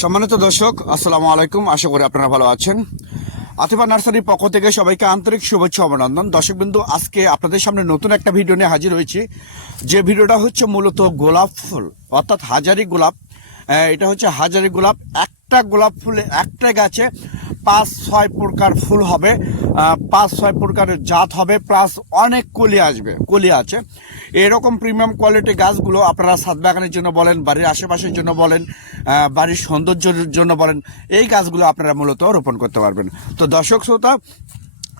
সম্মানিত দর্শক, আসসালামু আলাইকুম। আশা করি আপনারা ভালো আছেন। আতিফা নার্সারির পক্ষ থেকে সবাইকে আন্তরিক শুভেচ্ছা অভিনন্দন। দর্শক বিন্দু আজকে আপনাদের সামনে নতুন একটা ভিডিও নিয়ে হাজির হয়েছি। যে ভিডিওটা হচ্ছে মূলত গোলাপ ফুল, অর্থাৎ হাজারি গোলাপ। এটা হচ্ছে হাজারি গোলাপ একটা গোলাপ ফুলে, একটা গাছে পাঁচ, ছয় প্রকার ফুল হবে। পাঁচ, ছয় প্রকারের জাত হবে প্লাস অনেক কলি আসবে, কলি আছে। এরকম প্রিমিয়াম কোয়ালিটি গাছগুলো আপনারা ছাদ বাগানের জন্য বলেন, বাড়ির আশেপাশের জন্য বলেন বাড়ির সৌন্দর্যের জন্য বলেন, এই গাছগুলো আপনারা মূলত রোপণ করতে পারবেন। তো দর্শক শ্রোতা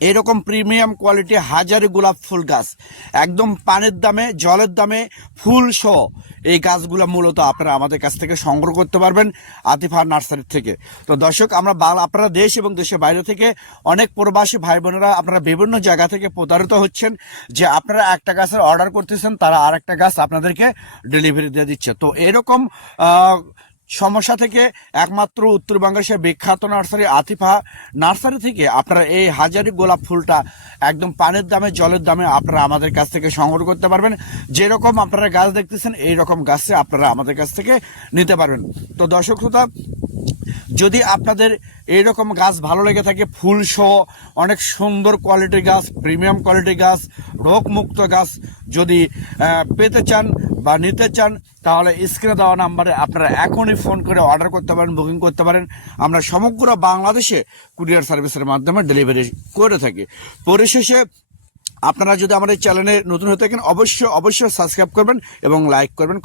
এরকম প্রিমিয়াম কোয়ালিটি হাজারি গোলাপ ফুল গাছ। একদম পানির দামে, জলের দামে ফুল সহ এই গাছগুলো মূলত আপনারা আমাদের কাছ থেকে সংগ্রহ করতে পারবেন আতিফা নার্সারির থেকে। তো দর্শক, আমরা বাং- আপনারা দেশ এবং দেশের বাইরে থেকে অনেক প্রবাসী ভাই বোনেরা আপনারা বিভিন্ন জায়গা থেকে প্রতারিত হচ্ছেন যে আপনারা একটা গাছের অর্ডার করতেছেন, তারা আর একটা গাছ আপনাদেরকে ডেলিভারি দিয়ে দিচ্ছে। তো এরকম সমস্যা থেকে একমাত্র উত্তরবঙ্গের সে বিখ্যাত নার্সারি আতিফা নার্সারি থেকে আপনারা এই হাজারি গোলাপ ফুলটা একদম পানের দামে, জলের দামে আপনারা আমাদের কাছ থেকে সংগ্রহ করতে পারবেন। যেরকম আপনারা গাছ দেখতেছেন এই রকম গাছে আপনারা আমাদের কাছ থেকে নিতে পারবেন। তো দর্শক শ্রোতা, যদি আপনাদের এইরকম গাছ ভালো লেগে থাকে, ফুল সহ অনেক সুন্দর কোয়ালিটির গাছ প্রিমিয়াম কোয়ালিটির গাছ, রোগমুক্ত গাছ যদি পেতে চান বা নিতে চান, তাহলে স্ক্রিনে দেওয়া নাম্বারে আপনারা এখনই ফোন করে অর্ডার করতে পারেন বুকিং করতে পারেন। আমরা সমগ্র বাংলাদেশে কুরিয়ার সার্ভিসের মাধ্যমে ডেলিভারি করে থাকি। পরিশেষে, আপনারা যদি আমাদের চ্যানেলে নতুন হয়ে থাকেন, অবশ্যই অবশ্যই সাবস্ক্রাইব করবেন এবং লাইক করবেন।